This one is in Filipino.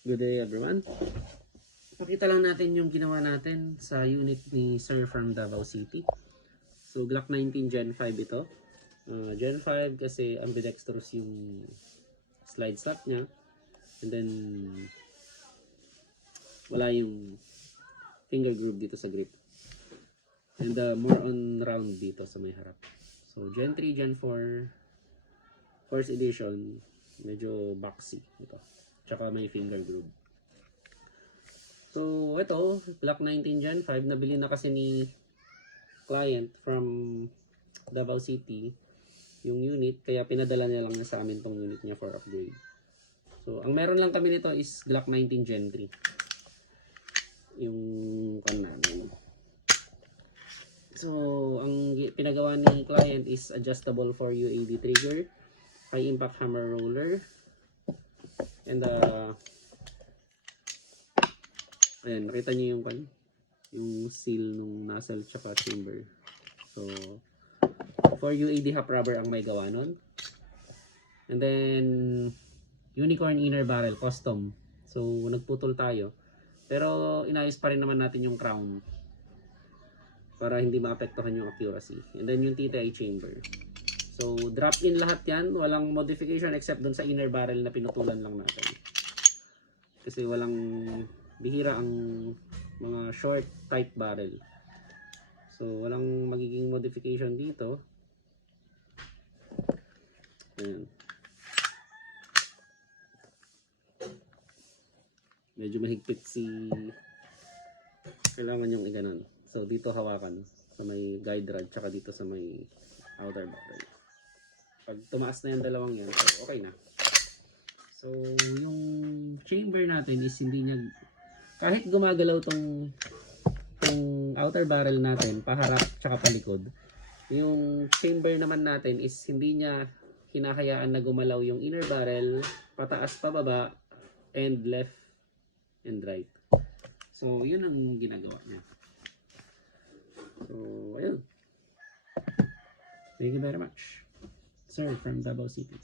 Good day everyone. Pakita lang natin yung ginawa natin sa unit ni Sir from Davao City. So Glock 19 Gen 5 ito. Gen 5 kasi ambidextrous yung slide slot niya. And then wala yung finger groove dito sa grip. And more on round dito sa may harap. So Gen 3, Gen 4 first edition, medyo boxy ito. Tsaka may finger groove. So, ito, Glock 19 Gen 5, nabili na kasi ni client from Davao City yung unit, kaya pinadala niya lang sa amin tong unit niya for upgrade. So, ang meron lang kami nito is Glock 19 Gen 3. Yung kanan. So, ang pinagawa ni client is adjustable for UAD trigger, high impact hammer roller, and ayan, nakita niyo yung seal nung nozzle tsaka chamber. So, for UAD half rubber ang may gawa nun. And then, unicorn inner barrel, custom. So, nagputol tayo. Pero, inayos pa rin naman natin yung crown para hindi maapektuhan yung accuracy. And then, yung TTI chamber. So, drop in lahat yan. Walang modification except dun sa inner barrel na pinutulan lang natin. Kasi walang bihira ang mga short type barrel. So walang magiging modification dito. Ayan. Medyo mahigpit kailangan yung iganon. So dito hawakan sa may guide rod tsaka dito sa may outer barrel. Pag tumaas na yung dalawang yan, so okay na. So yung chamber natin is hindi niya, kahit gumagalaw tong outer barrel natin, paharap tsaka palikod, yung chamber naman natin is hindi niya hinahayaan na gumalaw yung inner barrel, pataas pababa, and left and right. So, yun ang ginagawa niya. So, ayun. Thank you very much. Sir, from Davao City.